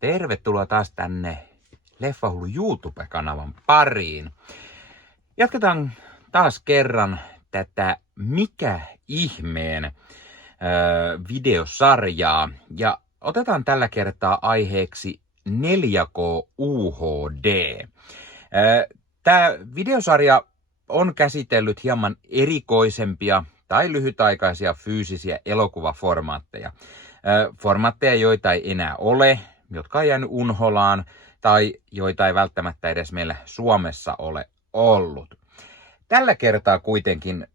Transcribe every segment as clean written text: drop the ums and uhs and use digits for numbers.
Tervetuloa taas tänne Leffahullu YouTube-kanavan pariin. Jatketaan taas kerran tätä Mikä ihmeen videosarjaa. Ja otetaan tällä kertaa aiheeksi 4K UHD. Tämä videosarja on käsitellyt hieman erikoisempia tai lyhytaikaisia fyysisiä elokuvaformaatteja. Formaatteja, joita ei enää ole, jotka on jäänyt unholaan tai joita ei välttämättä edes meillä Suomessa ole ollut. Tällä kertaa kuitenkin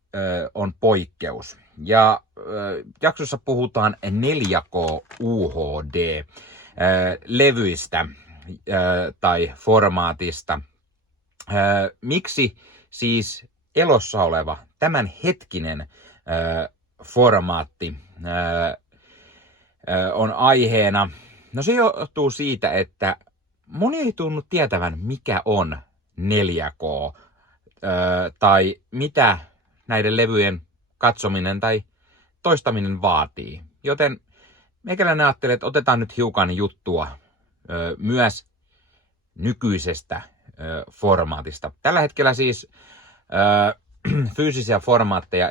on poikkeus. Ja jaksossa puhutaan 4K UHD levyistä tai formaatista. Miksi siis elossa oleva tämänhetkinen formaatti on aiheena? No se johtuu siitä, että moni ei tunnu tietävän, mikä on 4K tai mitä näiden levyjen katsominen tai toistaminen vaatii. Joten meikäläinen ajattelee, että otetaan nyt hiukan juttua myös nykyisestä formaatista. Tällä hetkellä siis fyysisiä formaatteja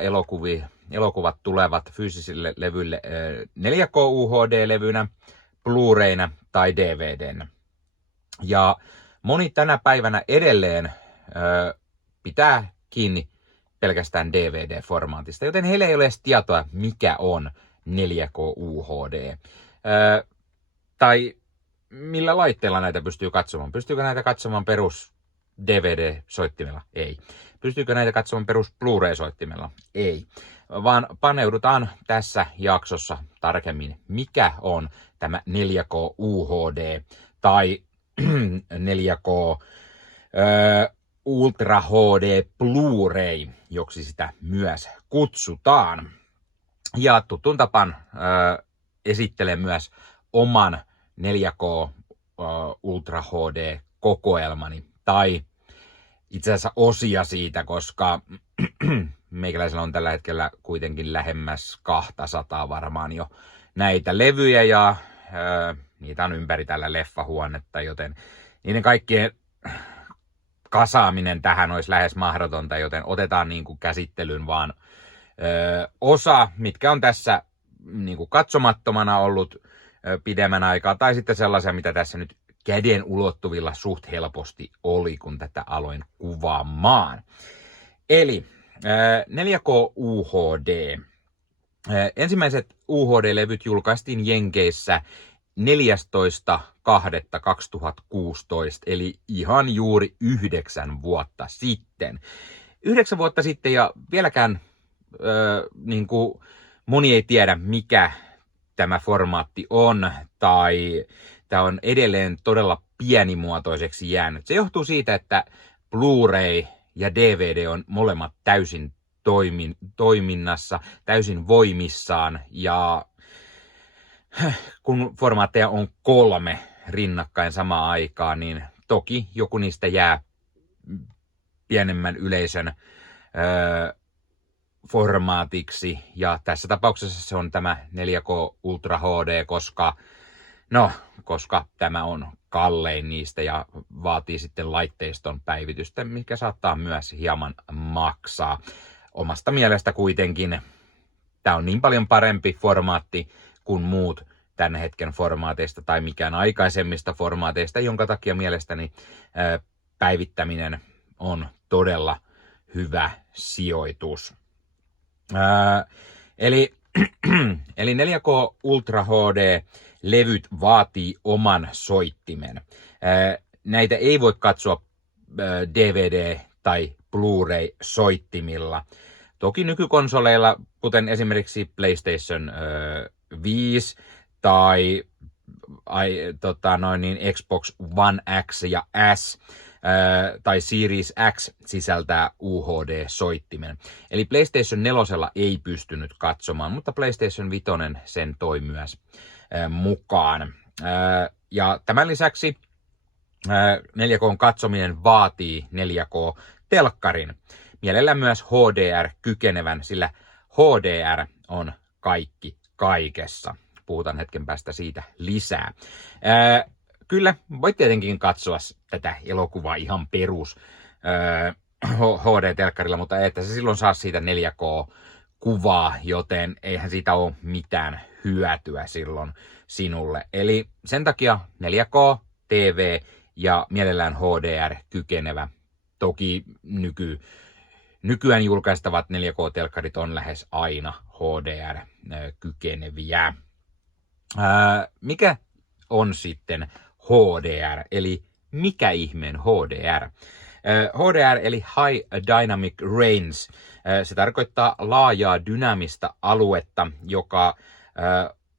elokuvat tulevat fyysisille levyille 4K UHD-levynä, Blu-rayna tai DVDnä. Ja moni tänä päivänä edelleen pitää kiinni pelkästään DVD-formaatista, joten heillä ei ole edes tietoa, mikä on 4K UHD. Tai millä laitteella näitä pystyy katsomaan. Pystyykö näitä katsomaan perus DVD-soittimella? Ei. Pystyykö näitä katsomaan perus Blu-ray-soittimella? Ei. Vaan paneudutaan tässä jaksossa tarkemmin, mikä on tämä 4K UHD tai 4K Ultra HD Blu-ray, joksi sitä myös kutsutaan. Ja tuttuun tapaan esittelen myös oman 4K Ultra HD kokoelmani tai itse asiassa osia siitä, koska meikäläisellä on tällä hetkellä kuitenkin lähemmäs 200 varmaan jo näitä levyjä ja niitä on ympäri tällä leffahuonetta, joten niiden kaikkien kasaaminen tähän olisi lähes mahdotonta, joten otetaan niin kuin käsittelyyn vaan osa, mitkä on tässä niin kuin katsomattomana ollut pidemmän aikaa, tai sitten sellaisia, mitä tässä nyt käden ulottuvilla suht helposti oli, kun tätä aloin kuvaamaan. Eli 4K UHD. Ensimmäiset UHD-levyt julkaistiin Jenkeissä 14.2.2016, eli ihan juuri 9 vuotta sitten. 9 vuotta sitten ja vieläkään niin kuin moni ei tiedä, mikä tämä formaatti on, tai tämä on edelleen todella pienimuotoiseksi jäänyt. Se johtuu siitä, että Blu-ray ja DVD on molemmat täysin toiminnassa, täysin voimissaan, ja kun formaatteja on 3 rinnakkain samaan aikaan, niin toki joku niistä jää pienemmän yleisön formaatiksi, ja tässä tapauksessa se on tämä 4K Ultra HD, koska tämä on kallein niistä ja vaatii sitten laitteiston päivitystä, mikä saattaa myös hieman maksaa. Omasta mielestä kuitenkin tämä on niin paljon parempi formaatti kuin muut tämän hetken formaateista tai mikään aikaisemmista formaateista, jonka takia mielestäni päivittäminen on todella hyvä sijoitus. Eli 4K Ultra HD-levyt vaatii oman soittimen. Näitä ei voi katsoa DVD- tai Blu-ray-soittimilla. Toki nykykonsoleilla, kuten esimerkiksi PlayStation 5 tai Xbox One X ja S tai Series X sisältää UHD-soittimen. Eli PlayStation 4 ei pystynyt katsomaan, mutta PlayStation 5 sen toi myös mukaan. Ja tämän lisäksi 4K:n katsominen vaatii 4K-telkkarin. Mielellään myös HDR-kykenevän, sillä HDR on kaikki kaikessa. Puhutaan hetken päästä siitä lisää. kyllä, voit tietenkin katsoa tätä elokuvaa ihan perus HD-telkkarilla, mutta että se silloin saa siitä 4K-kuvaa, joten eihän siitä ole mitään hyötyä silloin sinulle. Eli sen takia 4K, TV ja mielellään HDR-kykenevä. Toki nykyään julkaistavat 4K-telkkarit on lähes aina HDR-kykeneviä. Mikä on sitten HDR, eli mikä ihmeen HDR? HDR eli High Dynamic Range. Se tarkoittaa laajaa dynaamista aluetta, joka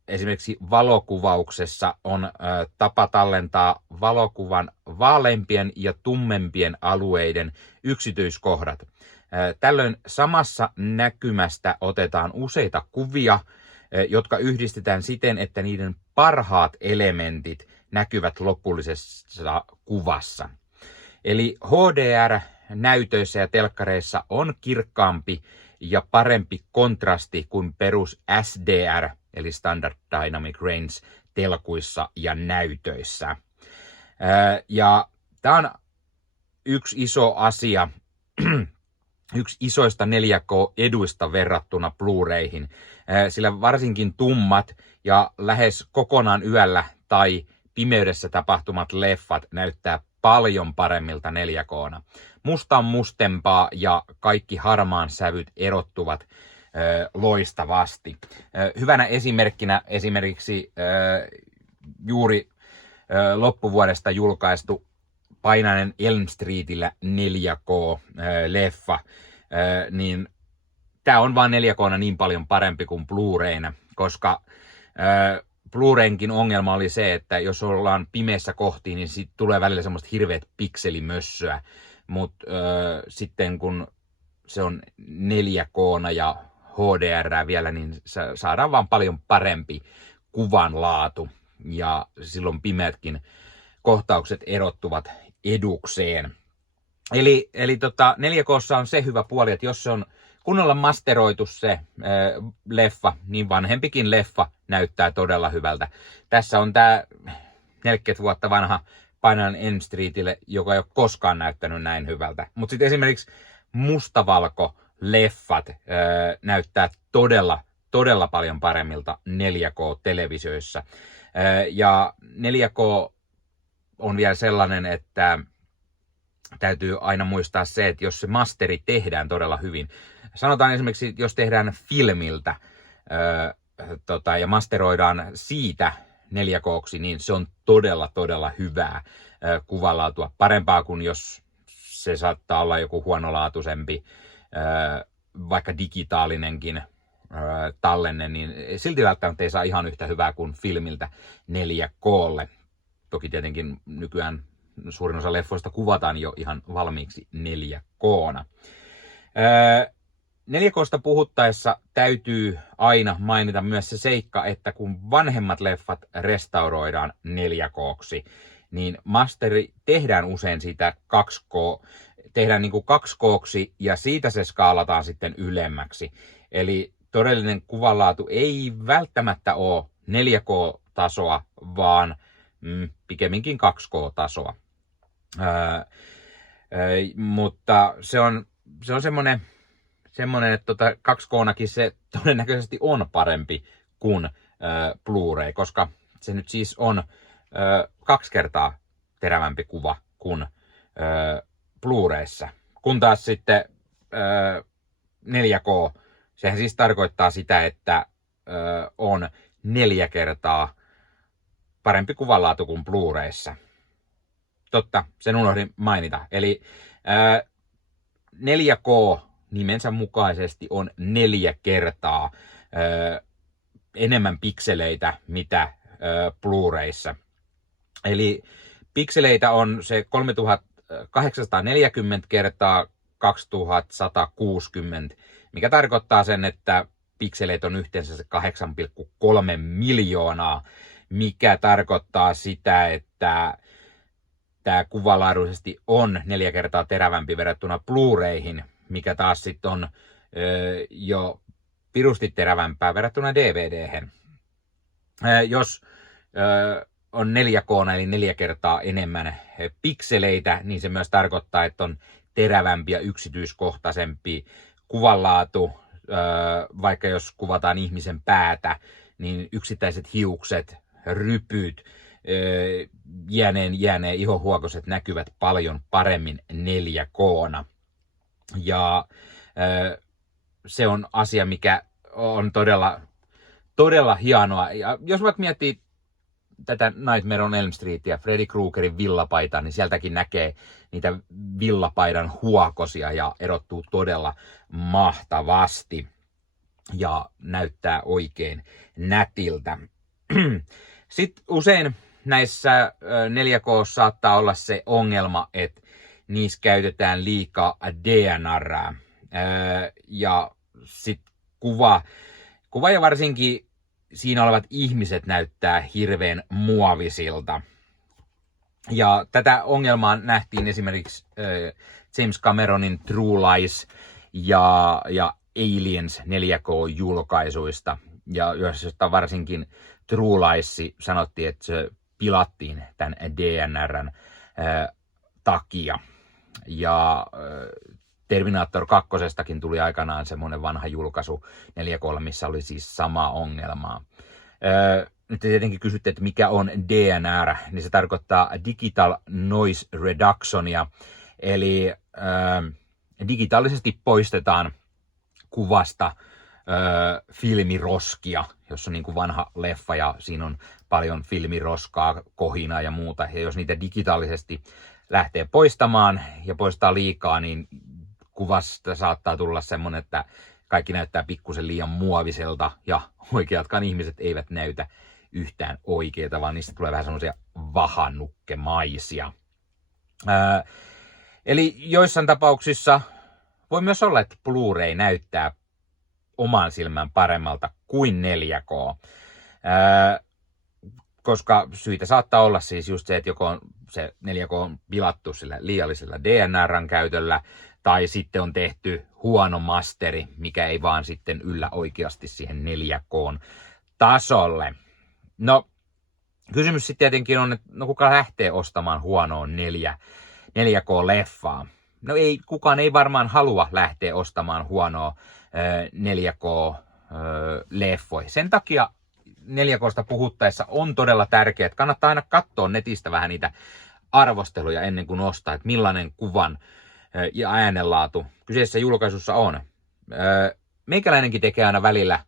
esimerkiksi valokuvauksessa on tapa tallentaa valokuvan vaaleimpien ja tummempien alueiden yksityiskohdat. Tällöin samassa näkymästä otetaan useita kuvia, jotka yhdistetään siten, että niiden parhaat elementit näkyvät lopullisessa kuvassa. Eli HDR-näytöissä ja telkkareissa on kirkkaampi ja parempi kontrasti kuin perus SDR, eli Standard Dynamic Range, telkuissa ja näytöissä. Ja tämä on yksi iso asia, yksi isoista 4K-eduista verrattuna Blu-rayhin, sillä varsinkin tummat ja lähes kokonaan yöllä tai pimeydessä tapahtumat leffat näyttää paljon paremmilta 4K:na. Musta on mustempaa ja kaikki harmaan sävyt erottuvat loistavasti. Hyvänä esimerkkinä esimerkiksi juuri loppuvuodesta julkaistu Painainen Elm Streetillä 4K-leffa, niin tämä on vaan 4K:na niin paljon parempi kuin Blu-rayna, koska Blu-raynkin ongelma oli se, että jos ollaan pimeässä kohtiin, niin siitä tulee välillä semmoista hirveät pikselimössöä, mutta sitten kun se on 4K:na ja HDR vielä, niin saadaan vaan paljon parempi kuvanlaatu ja silloin pimeätkin kohtaukset erottuvat edukseen. Eli 4K:ssa on se hyvä puoli, että jos se on kunnolla masteroitu se leffa, niin vanhempikin leffa näyttää todella hyvältä. Tässä on tämä 40 vuotta vanha Painainen Elm Streetille, joka ei ole koskaan näyttänyt näin hyvältä. Mutta sitten esimerkiksi mustavalko-leffat näyttää todella paljon paremmilta 4K-televisioissa. Ja 4K on vielä sellainen, että täytyy aina muistaa se, että jos se masteri tehdään todella hyvin. Sanotaan esimerkiksi, jos tehdään filmiltä ja masteroidaan siitä 4K:ksi, niin se on todella hyvää kuvanlaatua. Parempaa kuin jos se saattaa olla joku huonolaatuisempi, vaikka digitaalinenkin tallenne, niin silti välttämättä ei saa ihan yhtä hyvää kuin filmiltä 4K:lle. Toki tietenkin nykyään suurin osa leffoista kuvataan jo ihan valmiiksi 4K:na. 4K:sta puhuttaessa täytyy aina mainita myös se seikka, että kun vanhemmat leffat restauroidaan 4K:ksi, niin masteri tehdään usein siitä 2K, tehdään niin kuin 2K:ksi ja siitä se skaalataan sitten ylemmäksi. Eli todellinen kuvanlaatu ei välttämättä ole 4K-tasoa, vaan pikemminkin 2K-tasoa. Mutta se on semmoinen, että 2K:nakin se todennäköisesti on parempi kuin Blu-ray, koska se nyt siis on 2 kertaa terävämpi kuva kuin Blu-rayssä. Kun taas sitten 4K, sehän siis tarkoittaa sitä, että on 4 kertaa parempi kuvanlaatu kuin Blu-rayssa. Totta, sen unohdin mainita. Eli 4K nimensä mukaisesti on 4 kertaa enemmän pikseleitä mitä Blu-rayssa. Eli pikseleitä on se 3840 kertaa 2160, mikä tarkoittaa sen, että pikseleitä on yhteensä se 8,3 miljoonaa, mikä tarkoittaa sitä, että tämä kuvalaadullisesti on 4 kertaa terävämpi verrattuna Blu-rayhin, mikä taas sitten on jo pirusti terävämpää verrattuna DVD:hen. Jos on 4K eli 4 kertaa enemmän pikseleitä, niin se myös tarkoittaa, että on terävämpi ja yksityiskohtaisempi kuvanlaatu. Vaikka jos kuvataan ihmisen päätä, niin yksittäiset hiukset, rypyt, jääneen ihohuokoset näkyvät paljon paremmin 4K:na. Ja se on asia, mikä on todella hienoa. Ja jos vaikka miettii tätä Nightmare on Elm Streetia, Freddy Kruegerin villapaitaa, niin sieltäkin näkee niitä villapaidan huokosia ja erottuu todella mahtavasti ja näyttää oikein nätiltä. Sitten usein näissä 4K saattaa olla se ongelma, että niissä käytetään liikaa DNR:ää. Ja sitten kuva ja varsinkin siinä olevat ihmiset näyttää hirveän muovisilta. Ja tätä ongelmaa nähtiin esimerkiksi James Cameronin True Lies ja Aliens 4K-julkaisuista. Ja josta varsinkin True Lies sanottiin, että se pilattiin tämän DNR:n takia. Ja Terminator 2:stakin tuli aikanaan semmoinen vanha julkaisu 4K, missä oli siis sama ongelmaa. Nyt tietenkin kysytte, että mikä on DNR, niin se tarkoittaa Digital Noise Reductionia, eli digitaalisesti poistetaan kuvasta filmiroskia, jos on niin kuin vanha leffa ja siinä on paljon filmiroskaa, kohinaa ja muuta. Ja jos niitä digitaalisesti lähtee poistamaan ja poistaa liikaa, niin kuvasta saattaa tulla semmoinen, että kaikki näyttää pikkusen liian muoviselta ja oikeatkaan ihmiset eivät näytä yhtään oikeita, vaan niistä tulee vähän semmoisia vahannukkemaisia. Eli joissain tapauksissa voi myös olla, että Blu-ray näyttää oman silmän paremmalta kuin 4K. Koska syitä saattaa olla siis just se, että joko on se 4K on pilattu sillä liiallisella DNR:n käytöllä, tai sitten on tehty huono masteri, mikä ei vaan sitten yllä oikeasti siihen 4K:n tasolle. No, kysymys sitten tietenkin on, että no kuka lähtee ostamaan huonoa 4K-leffaa? No kukaan ei varmaan halua lähteä ostamaan huonoa 4K-leffoja. Sen takia 4K:sta puhuttaessa on todella tärkeää, että kannattaa aina katsoa netistä vähän niitä arvosteluja ennen kuin ostaa, että millainen kuvan ja äänenlaatu kyseisessä julkaisussa on. Meikäläinenkin tekee aina välillä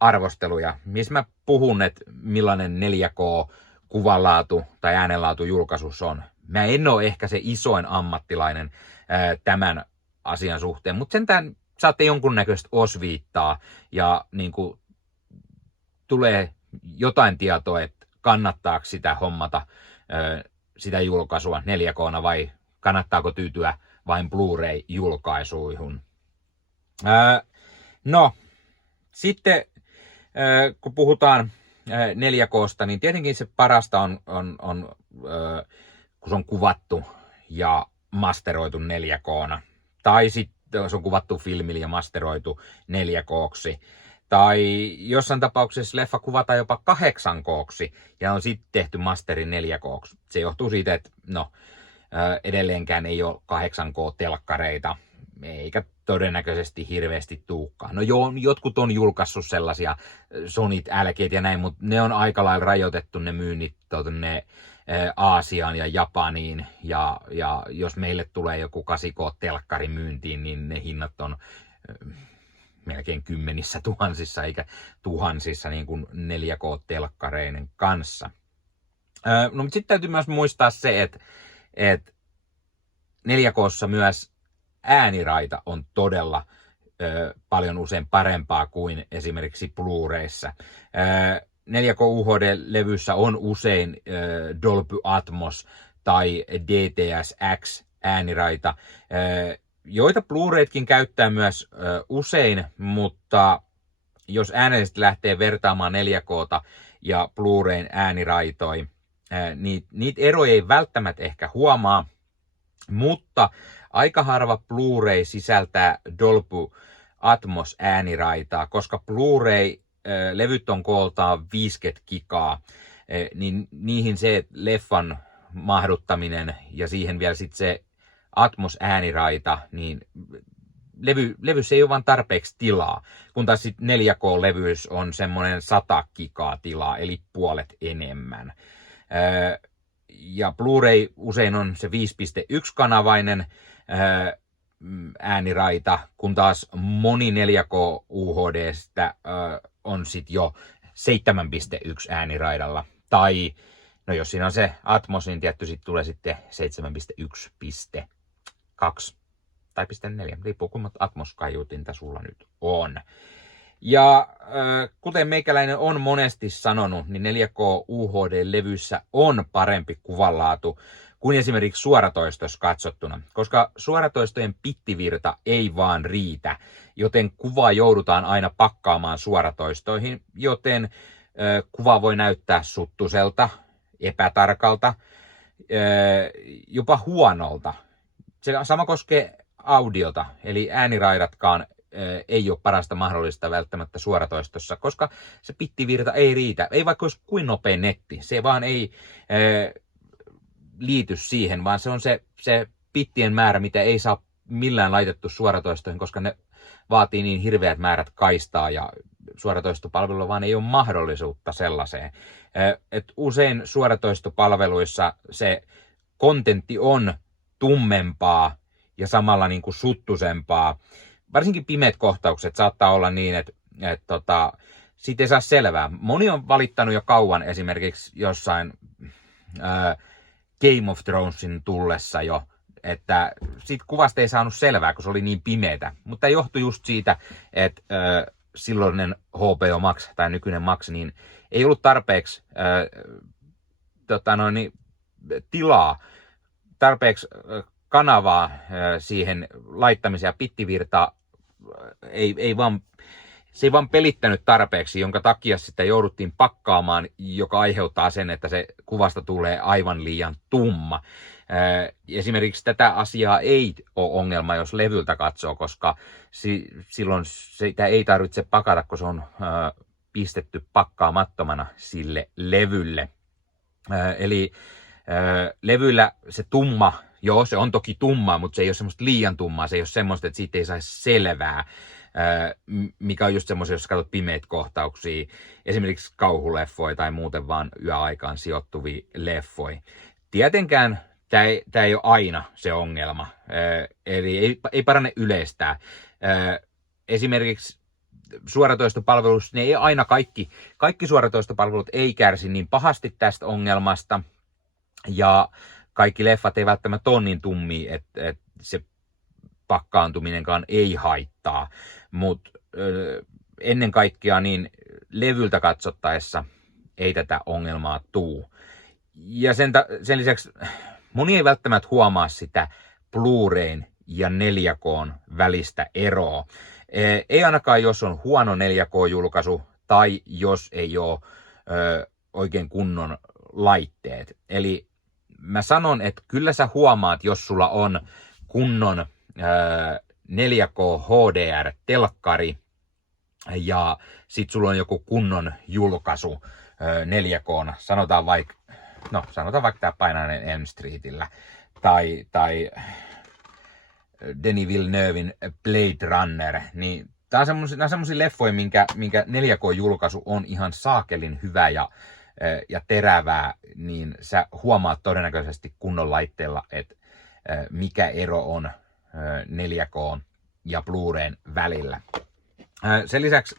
arvosteluja, missä mä puhun, että millainen 4K-kuvanlaatu tai äänenlaatu julkaisussa on. Mä en ole ehkä se isoin ammattilainen tämän asian suhteen, mutta sentään saatte jonkunnäköistä osviittaa ja niin kuin tulee jotain tietoa, että kannattaako sitä hommata sitä julkaisua 4K:na vai kannattaako tyytyä vain Blu-ray-julkaisuihin. No, sitten kun puhutaan 4K:sta, niin tietenkin se parasta on kun se on kuvattu ja masteroitu 4K:na. Tai sitten se on kuvattu filmillä ja masteroitu 4K:ksi. Tai jossain tapauksessa leffa kuvataan jopa 8K:ksi ja on sitten tehty masteri 4K:ksi. Se johtuu siitä, että edelleenkään ei ole 8K-telkkareita, eikä todennäköisesti hirveästi tuukkaan. No joo, jotkut on julkaissut sellaisia Sonyt LG:t ja näin, mutta ne on aika lailla rajoitettu ne myynnit tuonne Aasiaan ja Japaniin. Ja jos meille tulee joku 8K-telkkari myyntiin, niin ne hinnat on melkein kymmenissä tuhansissa eikä tuhansissa niin kuin 4K-telkkareiden kanssa. No, mutta sitten täytyy myös muistaa se, että 4K:ssa myös ääniraita on todella paljon usein parempaa kuin esimerkiksi Blu-rayssä. 4K UHD-levyssä on usein Dolby Atmos tai DTS-X ääniraita, joita Blu-raytkin käyttää myös usein, mutta jos äänellisesti lähtee vertaamaan 4K:ta ja Blu-rayn ääniraitoja, niitä eroja ei välttämättä ehkä huomaa, mutta aika harva Blu-ray sisältää Dolby Atmos ääniraitaa, koska Blu-ray levyt on kooltaan 50 gigaa niin niihin se leffan mahduttaminen ja siihen vielä sitten se Atmos-ääniraita, niin levyssä ei ole vaan tarpeeksi tilaa, kun taas sitten 4K-levyys on semmoinen 100 gigaa tilaa, eli puolet enemmän. Ja Blu-ray usein on se 5.1-kanavainen ääniraita, kun taas moni 4K UHD:stä on sitten jo 7.1 ääniraidalla. Tai no jos siinä on se Atmos, niin tietty sitten tulee sitten 7.1.2 tai 4, riippuu kuinka Atmos-kaiutinta sulla nyt on. Ja kuten meikäläinen on monesti sanonut, niin 4K UHD-levyssä on parempi kuvanlaatu kuin esimerkiksi suoratoistossa katsottuna, koska suoratoistojen pittivirta ei vaan riitä, joten kuva joudutaan aina pakkaamaan suoratoistoihin, joten kuva voi näyttää suttuselta, epätarkalta, jopa huonolta. Se sama koskee audiota, eli ääniraidatkaan ei ole parasta mahdollista välttämättä suoratoistossa, koska se pittivirta ei riitä. Ei vaikka olisi kuin nopea netti, se vaan ei liity siihen, vaan se on se pittien määrä, mitä ei saa millään laitettu suoratoistoihin, koska ne vaatii niin hirveät määrät kaistaa ja suoratoistopalvelulla vaan ei ole mahdollisuutta sellaiseen. Et usein suoratoistopalveluissa se kontentti on tummempaa ja samalla niin kuin suttusempaa. Varsinkin pimeät kohtaukset saattaa olla niin, että siitä ei saa selvää. Moni on valittanut jo kauan esimerkiksi jossain Game of Thronesin tullessa jo, että siitä kuvasta ei saanut selvää, kun se oli niin pimeätä. Mutta tämä johtui just siitä, että silloinen HBO Max tai nykyinen Max niin ei ollut tarpeeksi tilaa, tarpeeksi kanavaa siihen laittamiseen ja pittivirtaa se ei vaan pelittänyt tarpeeksi, jonka takia sitä jouduttiin pakkaamaan, joka aiheuttaa sen, että se kuvasta tulee aivan liian tumma. Esimerkiksi tätä asiaa ei ole ongelma, jos levyltä katsoo, koska silloin sitä ei tarvitse pakata, kun se on pistetty pakkaamattomana sille levylle. Eli levyllä se tumma, joo, se on toki tummaa, mutta se ei ole semmoista liian tummaa, se ei ole semmoista, että siitä ei saisi selvää, mikä on just semmoisia, jos katsot pimeitä kohtauksia, esimerkiksi kauhuleffoja tai muuten vaan yöaikaan sijoittuvia leffoja. Tietenkään tämä ei ole aina se ongelma, eli ei parane yleistää. Esimerkiksi suoratoistopalveluissa, ne ei aina kaikki suoratoistopalvelut ei kärsi niin pahasti tästä ongelmasta, ja kaikki leffat ei välttämättä ole niin tummia, että se pakkaantuminenkaan ei haittaa, mutta ennen kaikkea niin levyltä katsottaessa ei tätä ongelmaa tuu. Ja sen lisäksi moni ei välttämättä huomaa sitä Blu-rayn ja 4K:n välistä eroa. Ei ainakaan, jos on huono 4K-julkaisu tai jos ei ole oikein kunnon laitteet. Eli mä sanon, että kyllä sä huomaat, jos sulla on kunnon 4K HDR-telkkari ja sit sulla on joku kunnon julkaisu 4K:na. Sanotaan vaikka tää Painainen Elm Streetillä tai Denis Villeneuven Blade Runner, niin tää on semmosia leffoja, minkä 4K-julkaisu on ihan saakelin hyvä ja terävää, niin sä huomaat todennäköisesti kunnon laitteella, että mikä ero on 4K ja Blu-rayn välillä. Sen lisäksi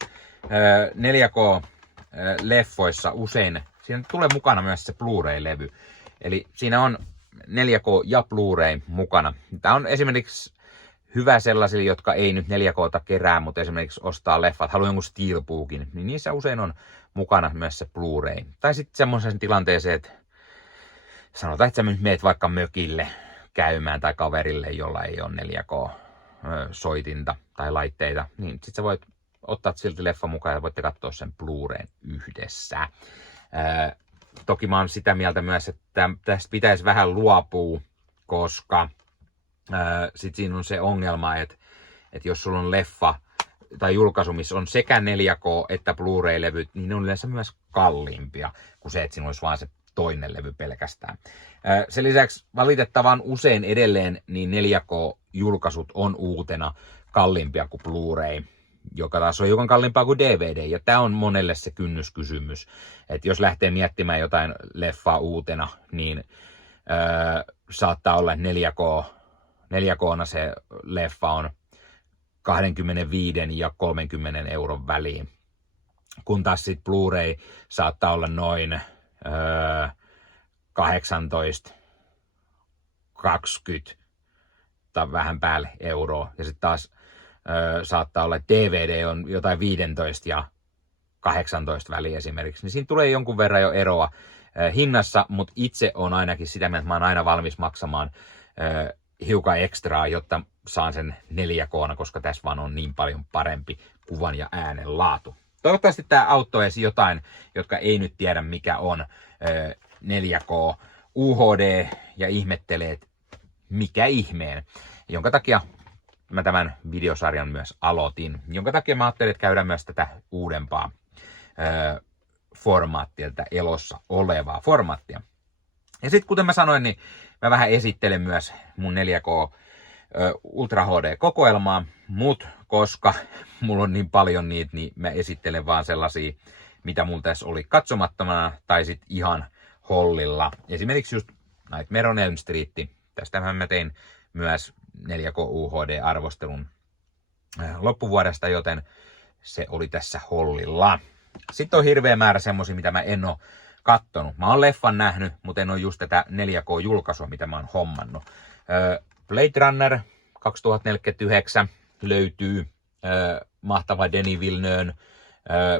4K-leffoissa usein siinä tulee mukana myös se Blu-ray-levy. Eli siinä on 4K ja Blu-ray mukana. Tämä on esimerkiksi hyvä sellaisille, jotka ei nyt 4K:ta kerää, mutta esimerkiksi ostaa leffat, haluaa jonkun steelbookin, niin niissä usein on mukana myös se Blu-ray. Tai sitten semmoisen tilanteeseen, että sanotaan, että sä meet vaikka mökille käymään tai kaverille, jolla ei ole 4K-soitinta tai laitteita, niin sitten sä voit ottaa silti leffa mukaan ja voitte katsoa sen Blu-rayn yhdessä. Toki mä oon sitä mieltä myös, että tästä pitäisi vähän luopua, koska sitten siinä on se ongelma, että jos sulla on leffa tai julkaisu, missä on sekä 4K että Blu-ray-levyt, niin ne on yleensä myös kalliimpia kuin se, että siinä olisi vaan se toinen levy pelkästään. Sen lisäksi valitettavan usein edelleen niin 4K-julkaisut on uutena kalliimpia kuin Blu-ray, joka taas on hiukan kalliimpaa kuin DVD. Ja tämä on monelle se kynnyskysymys, että jos lähtee miettimään jotain leffaa uutena, niin saattaa olla 4K:na se leffa on 25 ja 30 euron väliin. Kun taas sitten Blu-ray saattaa olla noin 18, 20 tai vähän päälle euroa. Ja sitten taas saattaa olla, että DVD on jotain 15 ja 18 väliä esimerkiksi. Niin siinä tulee jonkun verran jo eroa hinnassa, mutta itse on ainakin sitä mieltä, että mä oon aina valmis maksamaan hiukan ekstraa, jotta saan sen 4K:na, koska tässä vaan on niin paljon parempi kuvan ja äänen laatu. Toivottavasti tämä auttoi edes jotain, jotka ei nyt tiedä mikä on 4K UHD ja ihmettelee, että mikä ihmeen. Jonka takia mä tämän videosarjan myös aloitin. Jonka takia mä ajattelin, että käydään myös tätä uudempaa formaattia, tätä elossa olevaa formaattia. Ja sitten kuten mä sanoin, niin mä vähän esittelen myös mun 4K Ultra HD-kokoelmaa, mutta koska mulla on niin paljon niitä, niin mä esittelen vaan sellaisia, mitä mulla tässä oli katsomattomana tai sitten ihan hollilla. Esimerkiksi just Nightmare on Elm Street. Tästähän mä tein myös 4K UHD-arvostelun loppuvuodesta, joten se oli tässä hollilla. Sitten on hirveä määrä semmosia, mitä mä en oo kattonut. Mä oon leffan nähnyt, mutta en oo just tätä 4K-julkaisua, mitä mä oon hommannut. Blade Runner 2049 löytyy. Mahtava Denis Villeneuven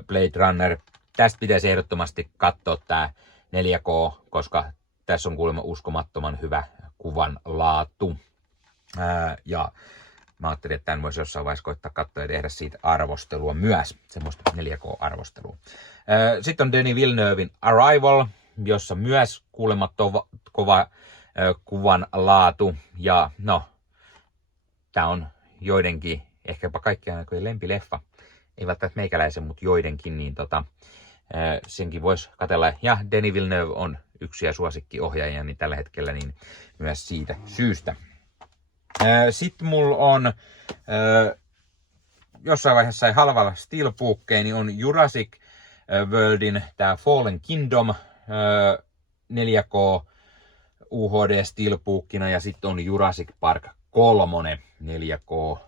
Blade Runner. Tästä pitäisi ehdottomasti katsoa tää 4K, koska tässä on kuulemma uskomattoman hyvä kuvan laatu. Ja mä ajattelin, että tämän voisi jossain vaiheessa koittaa katsoa ja tehdä siitä arvostelua myös, semmoista 4K-arvostelua. Sitten on Denis Villeneuven Arrival, jossa myös kuulemma kova kuvan laatu. Ja no, tää on joidenkin, ehkäpä kaikkien aikojen lempileffa. Ei välttämättä meikäläisen, mutta joidenkin, niin senkin voisi katsella. Ja Denis Villeneuve on yksi ja suosikkiohjaajia niin tällä hetkellä, niin myös siitä syystä. Sitten mulla on jossain vaiheessa sai halvalla Steelbookkeen, niin on Jurassic Worldin tää Fallen Kingdom 4K UHD Steelbookina ja sitten on Jurassic Park 3 4K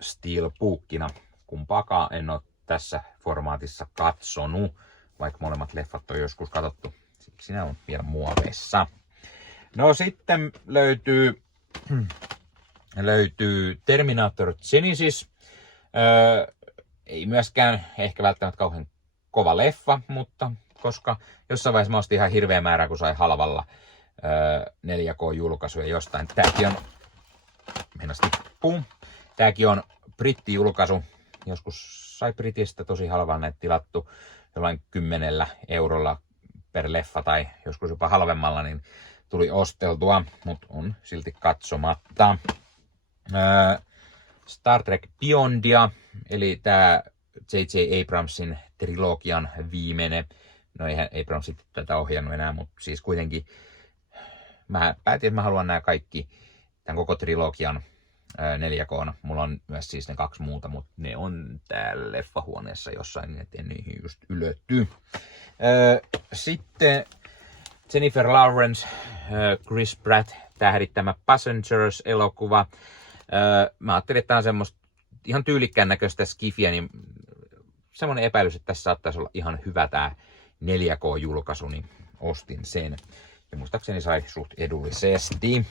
Steelbookina. Kumpaakaan en ole tässä formaatissa katsonut, vaikka molemmat leffat on joskus katsottu. Siksi ne on vielä muoveissa. No sitten löytyy Terminator Genisys. Ei myöskään ehkä välttämättä kauhean kova leffa, mutta koska jossain vaiheessa mä ostin ihan hirveä määrä, kun sai halvalla 4K-julkaisuja jostain. Tääkin on brittijulkaisu. Joskus sai Britistä tosi halvalla näitä tilattu jollain 10 eurolla per leffa tai joskus jopa halvemmalla, niin tuli osteltua, mutta on silti katsomatta. Star Trek Beyondia, eli tämä J.J. Abramsin trilogian viimeinen. No eihän Abrams tätä ohjannut enää, mutta siis kuitenkin mä päätin, että mä haluan nämä kaikki, tämän koko trilogian 4K:na. Mulla on myös siis ne 2 muuta, mutta ne on täällä leffahuoneessa jossain, niin ettei niihin just ylötty. Sitten Jennifer Lawrence, Chris Pratt tähdittämä Passengers-elokuva. Mä ajattelin, että tämä on semmoista ihan tyylikkään näköistä skifiä, niin semmoinen epäilys, että tässä saattaisi olla ihan hyvä tämä 4K-julkaisu, niin ostin sen. Ja muistaakseni sai suht edullisesti.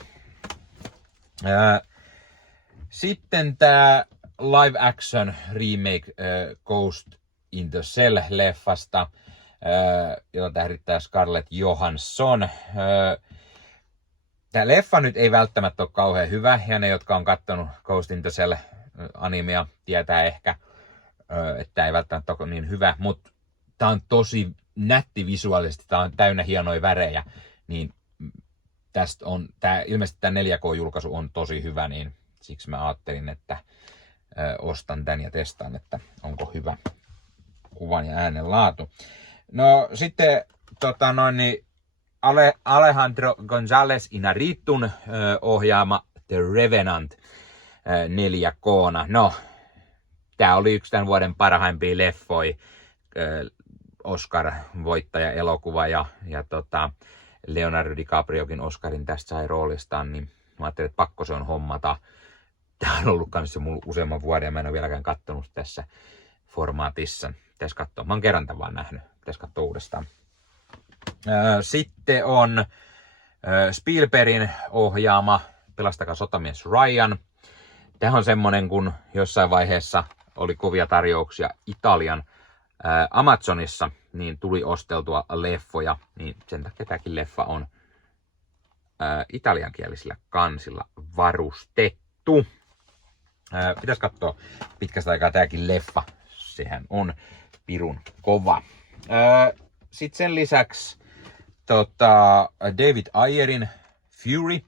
Sitten tämä live action remake Ghost in the Shell-leffasta, jota tähdittää Scarlett Johansson. Tämä leffa nyt ei välttämättä ole kauhean hyvä, ja ne, jotka on katsonut Ghost in the Shell-animea, tietää ehkä, että tämä ei välttämättä ole niin hyvä, mutta tämä on tosi nätti visuaalisesti, tämä on täynnä hienoja värejä, niin tästä on, ilmeisesti tämä 4K-julkaisu on tosi hyvä, niin siksi mä ajattelin, että ostan tän ja testaan, että onko hyvä kuvan ja äänen laatu. No sitten Alejandro González Iñárritun ohjaama The Revenant 4K:na. No, tää oli yksi tämän vuoden parhaimpia leffoja. Oscar-voittaja elokuva ja Leonardo DiCapriokin Oscarin tästä sai roolistaan, niin mä ajattelin, että pakko se on hommata. Tää on ollut kanssa mulla useamman vuoden ja mä en ole vieläkään kattonut tässä formaatissa. Pitäis katsoa. Mä oon kerran tämän vaan nähnyt. Pitäis katsoa uudestaan. Sitten on Spielbergin ohjaama Pelastakaa sotamies Ryan. Tämä on semmonen, kun jossain vaiheessa oli kovia tarjouksia Italian Amazonissa, niin tuli osteltua leffoja, niin sen takia tämäkin leffa on italiankielisillä kansilla varustettu. Pitäis katsoa pitkästä aikaa tääkin leffa. Sehän on pirun kova. Sitten sen lisäksi David Ayerin Fury.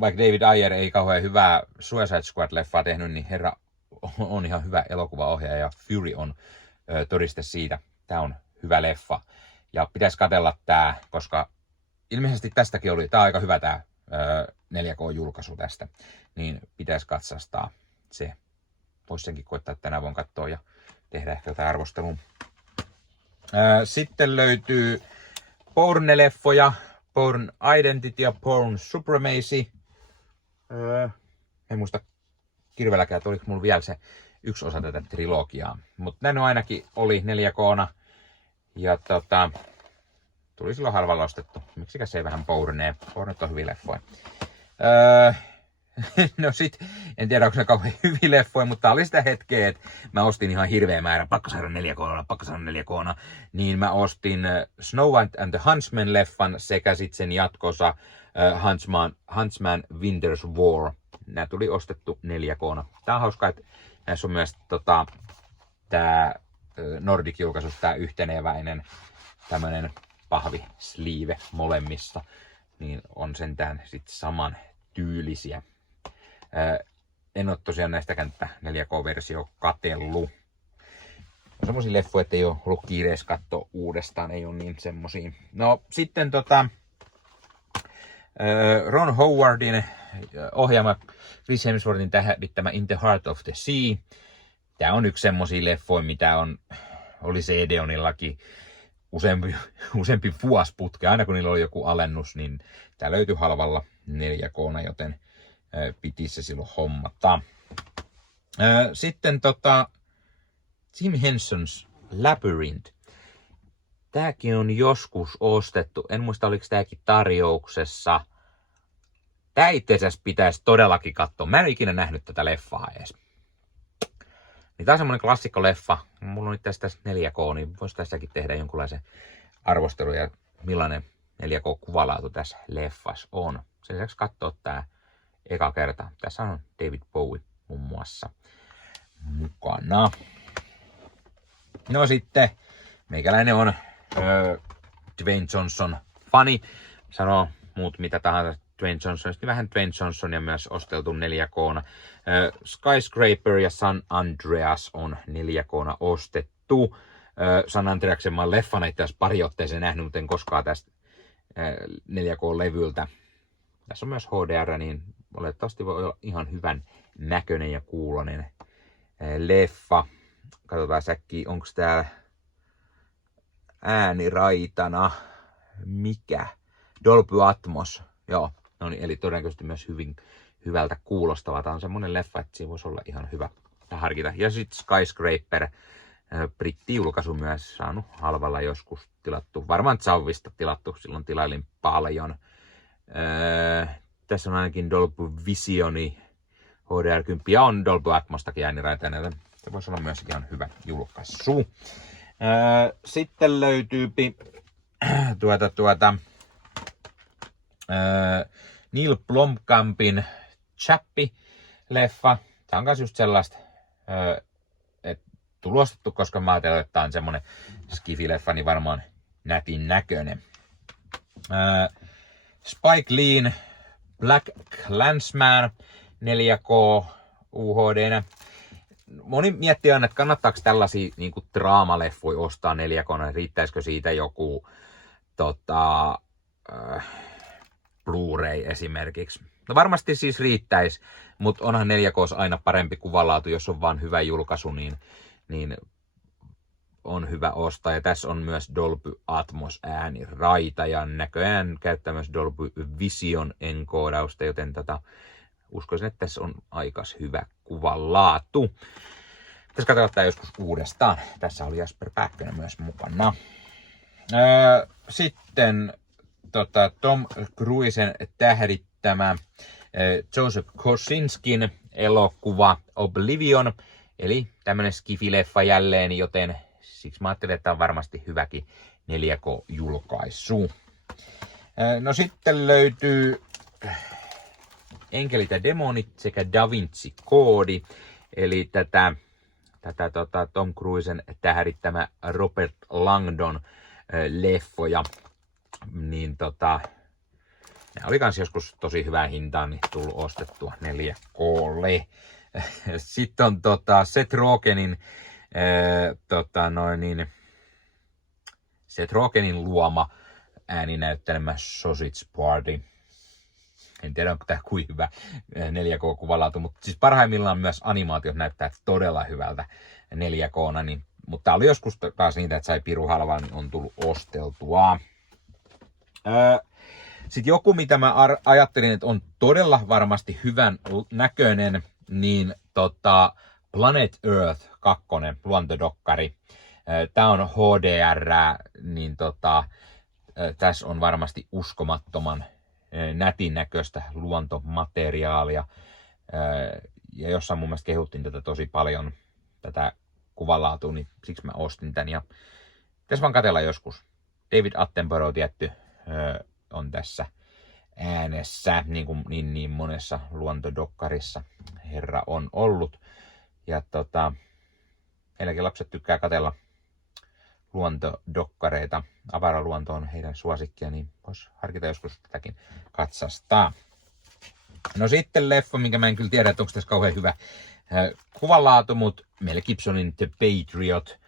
Vaikka David Ayer ei kauhean hyvää Suicide Squad-leffaa tehnyt, niin herra on ihan hyvä elokuvaohjaaja ja Fury on todiste siitä. Tää on hyvä leffa. Ja pitäisi katsella tää, koska ilmeisesti tästäkin oli, tää on aika hyvä tää 4K-julkaisu tästä, niin pitäisi katsastaa se. Voisi senkin koittaa tänään voin katsoa ja tehdä ehkä jotain arvostelua. Sitten löytyy Bourne-leffoja, Bourne Identity ja Bourne Supremacy. En muista kirvelläkään, että oliko mulla vielä se yksi osa tätä trilogiaa. Mutta nämä ainakin oli 4K:na. Ja tuli silloin halvalla ostettu. Miksikä se ei vähän Bournea? Bournet on hyviä leffoja. No sit, en tiedä onko ne kauhean hyviä leffoja, mutta tää oli sitä hetkeä, että mä ostin ihan hirveä määrä, pakko saada 4K:na, niin mä ostin Snow White and the Huntsman-leffan sekä sitten sen jatkossa Huntsman Winter's War. Nää tuli ostettu 4K:na. Tää on hauskaa, että näissä on myös tää Nordic-julkaisuus, tää yhteneväinen tämmönen pahvisliive molemmissa, niin on sentään sit saman tyylisiä. En ole tosiaan näistäkään 4K-versio katsellut. On semmosia leffoja, että ei ole ollut kiireessä katsoa uudestaan, ei ole niin semmosia. No sitten Ron Howardin ohjaama Chris Hemsworthin tähdittämä In the Heart of the Sea. Tää on yksi semmosia leffoja, mitä oli se Edeonillakin useampi vuosputke. Aina kun niillä oli joku alennus, niin tää löytyi halvalla 4K:na, joten piti se silloin hommata. Sitten Jim Henson's Labyrinth. Tääkin on joskus ostettu. En muista oliko tääkin tarjouksessa. Tää itse asiassa pitäisi todellakin katsoa. Mä en ole ikinä nähnyt tätä leffaa edes. Niin tää on semmonen klassikkoleffa. Mulla on nyt tästä 4K, niin vois tästäkin tehdä jonkunlaisen arvostelun ja millainen 4K-kuvalaatu tässä leffassa on. Sen lisäksi katsoa tää eka kerta. Tässä on David Bowie muun muassa mukana. No sitten meikäläinen on Dwayne Johnson fani. Sanoo muut mitä tahansa Dwayne Johnsonista, niin vähän Dwayne Johnsonia myös osteltu 4K:na. Skyscraper ja San Andreas on 4K:na ostettu. San Andreasen mä oon leffana itse asiassa pari otteeseen nähnyt, mutta en koskaan tästä 4K-levyltä. Tässä on myös HDR, niin olettavasti voi olla ihan hyvän näköinen ja kuulonen leffa. Katsotaan säkkiä, onko tää ääniraitana mikä? Dolby Atmos. Joo, no niin, eli todennäköisesti myös hyvältä kuulostava. Tää on semmonen leffa, että siinä voisi olla ihan hyvä harkita. Ja sitten Skyscraper, britti-julkaisu myös saanut halvalla joskus tilattu. Varmaan Zavvista tilattu, silloin tilailin paljon. Tässä on ainakin Dolby Visioni HDR10 ja on Dolby Atmostakin ääniraitana. Se voisi olla myös ihan hyvä julkaisu. Sitten löytyy Neil Blomkampin Chappie-leffa. Tämä on myös just sellaista, että tulostettu, koska mä ajattelin, että tämä on semmonen skifi-leffa, niin varmaan nätin näköinen. Spike Leen Black Klansman 4K UHD:nä. moni miettii aina, että kannattaako tällaisia niin kuin draamaleffoja ostaa 4K:na, riittäisikö siitä joku Blu-ray esimerkiksi. No varmasti siis riittäisi, mutta onhan 4K aina parempi kuvanlaatu, jos on vaan hyvä julkaisu, niin on hyvä ostaa. Ja tässä on myös Dolby Atmos ääniraita ja näköjään käyttää myös Dolby Vision enkoodausta, joten uskoisin, että tässä on aikas hyvä kuvanlaatu. Tässä katsotaan tämä joskus uudestaan. Tässä oli Jasper Pääkkönen myös mukana. Sitten Tom Cruisen tähdittämä Joseph Kosinskin elokuva Oblivion, eli tämmönen skifileffa jälleen, joten siksi mä ajattelin, että on varmasti hyväkin 4K-julkaisu. No sitten löytyy Enkelit ja demonit sekä Da Vinci Koodi, eli tätä Tom Cruisen tähdittämä Robert Langdon leffoja, niin ne oli kans joskus tosi hyvää hintaan, niin tullut ostettua 4K:lle. Sitten on Seth Rogenin Seth Rogenin luoma ääninäyttelemä Sausage Party. En tiedä, onko tämä kuin hyvä 4K-kuvanlaatu, mutta siis parhaimmillaan myös animaatiot näyttää todella hyvältä 4K:na, niin, mutta tämä oli joskus taas niitä, että sai piru halvaa, niin on tullut osteltua. Sitten joku, mitä mä ajattelin, että on todella varmasti hyvän näköinen, niin Planet Earth 2 luontodokkari. Tämä on HDR, niin tässä on varmasti uskomattoman nätin näköistä luontomateriaalia. Ja jossain mun mielestä kehuttiin tätä tosi paljon, tätä kuvanlaatua, niin siksi mä ostin tän. Ja tässä vaan katsella joskus. David Attenborough tietty on tässä äänessä, niin kuin niin monessa luontodokkarissa herra on ollut. Ja heilläkin lapset tykkää katsella luontodokkareita. Avaraluonto on heidän suosikkia, niin vois harkita joskus tätäkin katsastaa. No sitten leffa, minkä mä en kyllä tiedä, että onko tässä kauhean hyvä kuvanlaatu, mutta Mel Gibsonin The Patriot.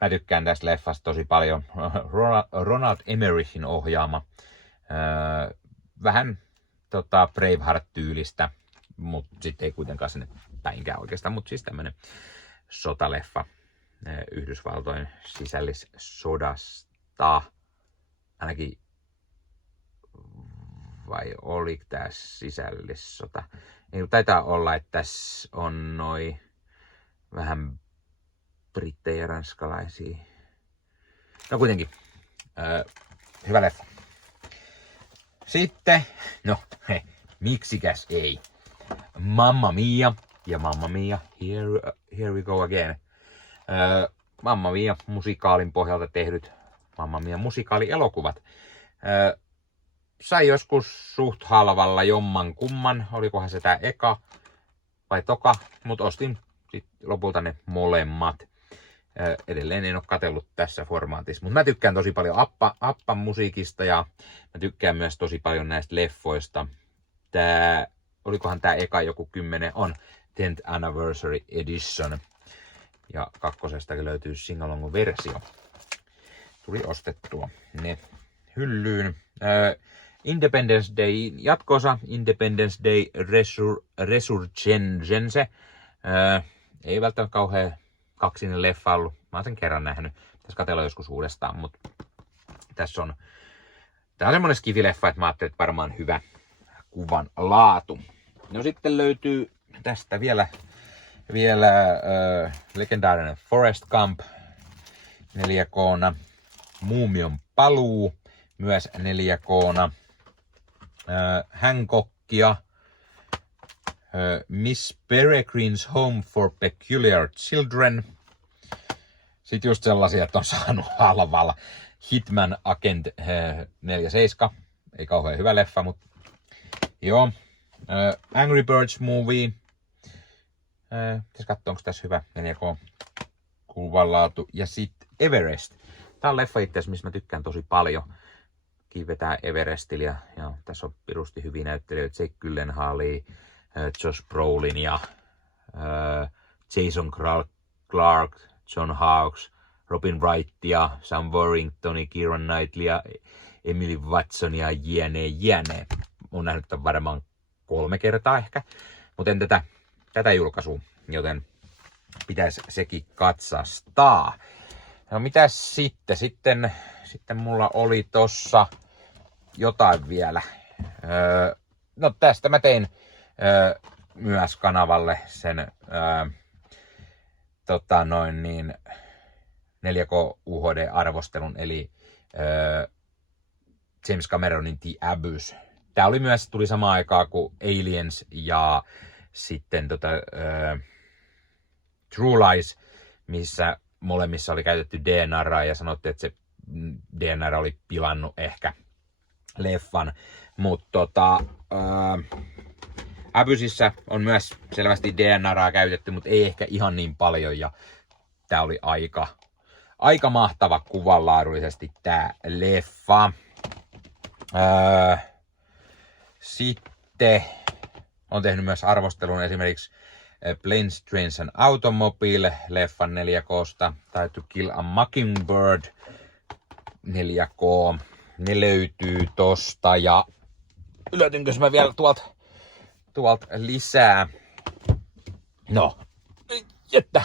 Mä tykkään tästä leffasta tosi paljon. Ronald Emmerich'n ohjaama. Vähän Braveheart-tyylistä, mutta sitten ei kuitenkaan sinne päinkään oikeastaan, mutta siis tämmönen sotaleffa Yhdysvaltojen sisällissodasta. Ainakin, vai oliko tää sisällissota? Ei, taitaa olla, että tässä on noi vähän brittejä ja ranskalaisia. No kuitenkin, hyvä leffa. Sitten, miksikäs ei. Mamma Mia ja Mamma Mia, here we go again. Mamma Mia musikaalin pohjalta tehdyt Mamma Mia musikaalielokuvat. Sai joskus suht halvalla jomman kumman, olikohan se tää eka vai toka, mutta ostin sit lopulta ne molemmat. Edelleen en ole katsellut tässä formaatissa, mutta mä tykkään tosi paljon Appan musiikista ja mä tykkään myös tosi paljon näistä leffoista. Olikohan tää eka joku 10, on 10th Anniversary Edition. Ja kakkosestakin löytyy singalongo-versio. Tuli ostettua ne hyllyyn. Independence Day jatkoosa, Independence Day Resurgence. Ei välttämättä kauhean kaksinen leffa ollut. Mä oon sen kerran nähnyt. Tässä katsellaan joskus uudestaan, mutta tässä on tää on semmonen skifileffa, että mä ajattelin, että varmaan hyvä kuvan laatu. No sitten löytyy tästä vielä legendaarinen Forrest Gump 4K:na, Muumion paluu myös 4K:na, Hancockia, Miss Peregrine's Home for Peculiar Children. Sitten just sellaisia, että on saanut halvalla. Hitman Agent 47, ei kauhean hyvä leffa, mutta joo. Angry Birds Movie. Pitäis katsoa, onko tässä hyvä 4K-kuvanlaatu. Ja sitten Everest. Tää on leffa itse asiassa, missä mä tykkään tosi paljon. Kivetään Everestillä ja tässä on pirusti hyviä näyttelijöitä. Jake Gyllenhaal, Josh Brolin ja Jason Clarke, John Hawkes, Robin Wrightia, Sam Worthingtonia, Keira Knightleya, Emily Watsonia, jne. Olen nähnyt tämän varmaan 3 kertaa ehkä, mutta en tätä julkaisua, joten pitäisi sekin katsastaa. No mitäs sitten? Sitten mulla oli tossa jotain vielä. No tästä mä tein myös kanavalle sen 4K UHD-arvostelun, eli James Cameronin The Abyss. Tää oli myös, tuli samaan aikaan kuin Aliens ja sitten True Lies, missä molemmissa oli käytetty DNR:aa ja sanottiin, että se DNR oli pilannut ehkä leffan. Mutta Abysissa on myös selvästi DNR:aa käytetty, mutta ei ehkä ihan niin paljon. Ja tää oli aika mahtava kuvanlaadullisesti tää leffa. Sitten on tehnyt myös arvostelun esimerkiksi Planes, Trains and Automobile-leffan 4K:sta tai To Kill a Mockingbird 4K. Ne löytyy tosta ja löytynkö mä vielä tuolta lisää? No, että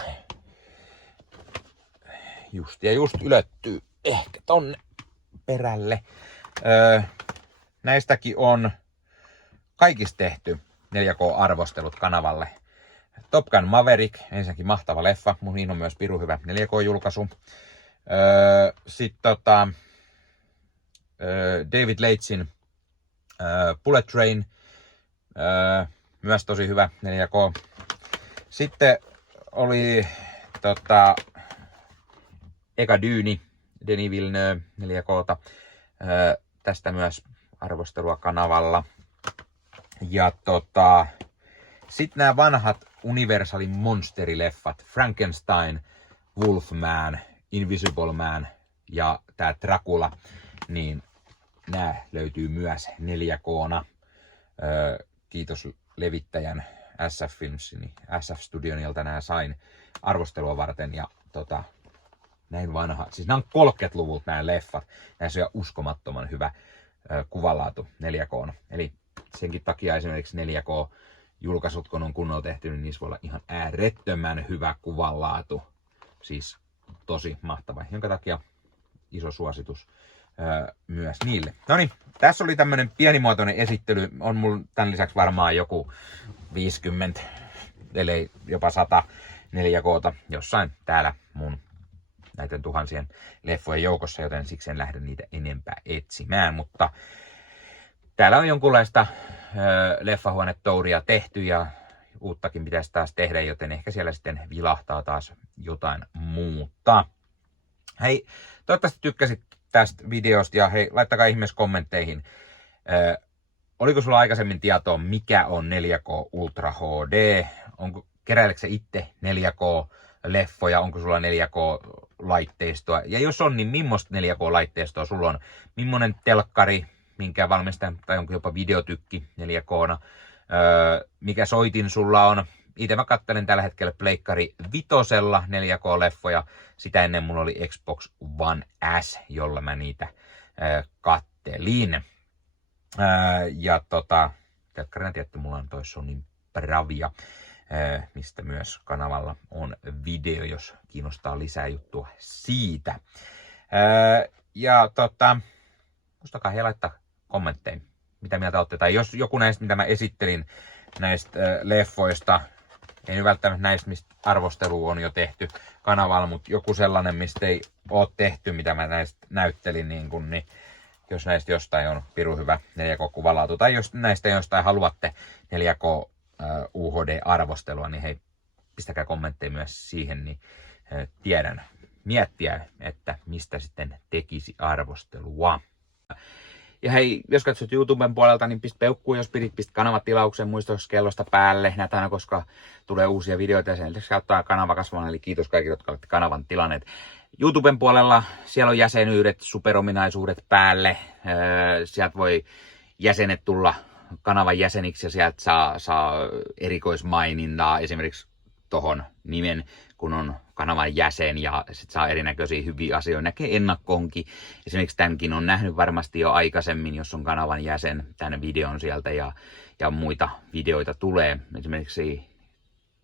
just ylettyy ehkä tonne perälle. Näistäkin on kaikista tehty 4K-arvostelut kanavalle. Top Gun Maverick, ensinnäkin mahtava leffa, mun niin on myös pirun hyvä 4K-julkaisu. Sitten David Leitchin Bullet Train, myös tosi hyvä 4K. Sitten oli eka Dyyni, Denis Villeneuve 4K:ta. Tästä myös arvostelua kanavalla. Ja sitten nämä vanhat Universalin monsterileffat, Frankenstein, Wolfman, Invisible Man ja tää Dracula, niin nämä löytyy myös 4K:na. Kiitos levittäjän SF Films, niin SF Studionilta nämä sain arvostelua varten ja näin vanha. Siis nämä on 30-luvulta nämä leffat. Näissä on uskomattoman hyvä kuvanlaatu 4K:na. Eli senkin takia esimerkiksi 4K-julkaisut, kun on kunnolla tehty, niin niissä voi olla ihan äärettömän hyvä kuvanlaatu. Siis tosi mahtava. Jonka takia iso suositus myös niille. Noniin, tässä oli tämmönen pienimuotoinen esittely. On mulla tämän lisäksi varmaan joku 50, ellei jopa 100 4K:ta jossain täällä mun näiden tuhansien leffojen joukossa, joten siksi en lähde niitä enempää etsimään. Mutta täällä on jonkunlaista leffahuonetouria tehty ja uuttakin pitäisi taas tehdä, joten ehkä siellä sitten vilahtaa taas jotain muuta. Hei, toivottavasti tykkäsit tästä videosta ja hei, laittakaa ihmeessä kommentteihin. Oliko sulla aikaisemmin tietoa, mikä on 4K Ultra HD? Keräiletkö sä itse 4K-leffoja? Onko sulla 4K-laitteistoa? Ja jos on, niin millaista 4K-laitteistoa sulla on? Millainen telkkari, minkä valmistajan, tai onko jopa videotykki 4K:na? Mikä soitin sulla on? Itse mä katselen tällä hetkellä Pleikkari 5:lla 4K-leffoja. Sitä ennen mulla oli Xbox One S, jolla mä niitä kattelin. Ja telkkarina tietty mulla on toi Sony Bravia, mistä myös kanavalla on video, jos kiinnostaa lisää juttua siitä. Ja muistakaa he laittaa kommentteja, mitä mieltä olette. Tai jos joku näistä, mitä mä esittelin näistä leffoista, ei nyt välttämättä näistä, mistä arvostelu on jo tehty kanavalla, mutta joku sellainen, mistä ei ole tehty, mitä mä näistä näyttelin, niin jos näistä jostain on pirun hyvä 4K-kuvanlaatu, tai jos näistä jostain haluatte 4K UHD-arvostelua, niin hei, pistäkää kommentteja myös siihen, niin tiedän miettiä, että mistä sitten tekisi arvostelua. Ja hei, jos katsot YouTuben puolelta, niin pistä peukkuun, jos pistä kanavatilauksen muistoskellosta päälle. Näitä aina, koska tulee uusia videoita ja sen lisäksi auttaa kanava kasvamaan. Eli kiitos kaikille, jotka olette kanavan tilanneet. YouTuben puolella siellä on jäsenyydet, superominaisuudet päälle. Sieltä voi jäsenet tulla kanavan jäseniksi ja sieltä saa erikoismainintaa. Esimerkiksi tohon nimen, kun on kanavan jäsen ja sit saa erinäköisiä hyviä asioita. Näkee ennakkoonkin. Esimerkiksi tämänkin on nähnyt varmasti jo aikaisemmin, jos on kanavan jäsen, tämän videon sieltä ja muita videoita tulee. Esimerkiksi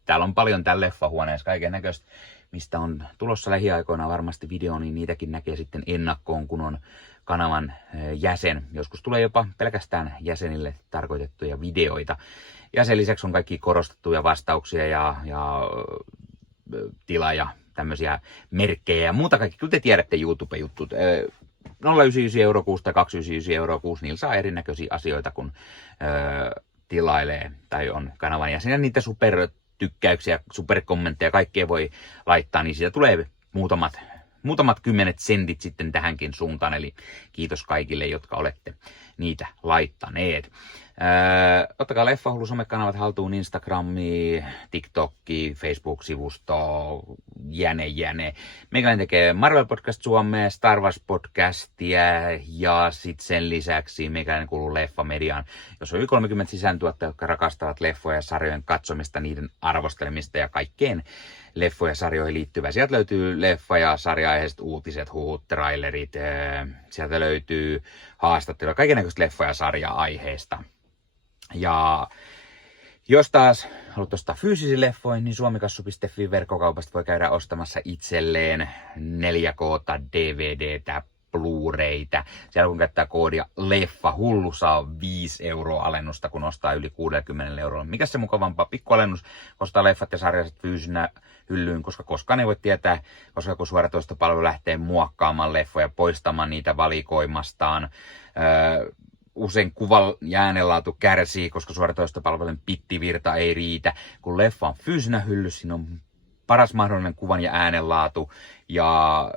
täällä on paljon täällä leffahuoneessa kaiken näköistä, mistä on tulossa lähiaikoina varmasti video, niin niitäkin näkee sitten ennakkoon, kun on kanavan jäsen. Joskus tulee jopa pelkästään jäsenille tarkoitettuja videoita. Ja sen lisäksi on kaikki korostettuja vastauksia ja tilaaja tämmöisiä merkkejä ja muuta kaikki. Kyllä te tiedätte YouTube-juttut. 0,99 € kuussa tai 2,99 € kuussa, niillä saa erinäköisiä asioita, kun tilailee tai on kanavan jäsen. Ja niitä supertykkäyksiä, superkommentteja, kaikkea voi laittaa, niin siitä tulee muutamat kymmenet sentit sitten tähänkin suuntaan. Eli kiitos kaikille, jotka olette niitä laittaneet. Ottakaa Leffahullu somekanavat haltuun, Instagrami, TikTokki, Facebook-sivusto, jäne. Meikäläinen tekee Marvel Podcast Suomea, Star Wars Podcastia ja sitten sen lisäksi meikäläinen kuuluu Leffamediaan, jos on yli 30 sisäntuottajia, jotka rakastavat leffoja ja sarjojen katsomista, niiden arvostelemista ja kaikkeen leffoja ja sarjoihin liittyvää. Sieltä löytyy leffa- ja sarja-aiheiset uutiset, huhut, trailerit, sieltä löytyy haastatteluja, kaikennäköistä leffa- ja sarja-aiheesta. Ja jos taas haluat ostaa fyysisiä leffoja, niin suomikassu.fi verkkokaupasta voi käydä ostamassa itselleen 4K, DVDtä, Blu-raytä. Siellä kun käyttää koodia Leffahullu, saa 5 € alennusta, kun ostaa yli 60 €. Mikä se mukavampaa? Pikkualennus, ostaa leffat ja sarjaiset fyysinä hyllyyn, koska koskaan ei voi tietää, koska kun suoratoistopalvelu lähtee muokkaamaan leffoja, poistamaan niitä valikoimastaan. Usein kuvan ja äänenlaatu kärsii, koska suoratoistopalvelun bittivirta ei riitä. Kun leffa on fyysinä hyllyssä, siinä on paras mahdollinen kuvan ja äänenlaatu ja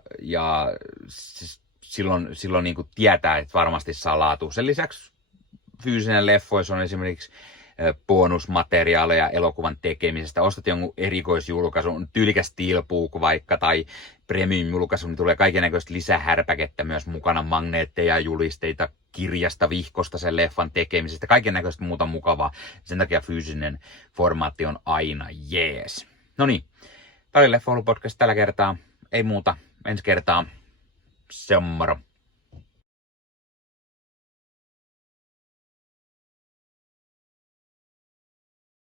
silloin niin kuin tietää, että varmasti saa laatu. Sen lisäksi fyysinen leffoissa on esimerkiksi bonusmateriaaleja elokuvan tekemisestä. Ostat jonkun erikoisjulkaisun, tyylikäs steelbook vaikka tai premium-julkaisu, niin tulee kaikennäköistä lisähärpäkettä myös mukana, magneetteja, julisteita, kirjasta, vihkosta sen leffan tekemisestä, kaikennäköistä muuta mukavaa. Sen takia fyysinen formaatti on aina jees. No niin, tämä oli Leffahullu podcast tällä kertaa. Ei muuta, ensi kertaa. Se on moro.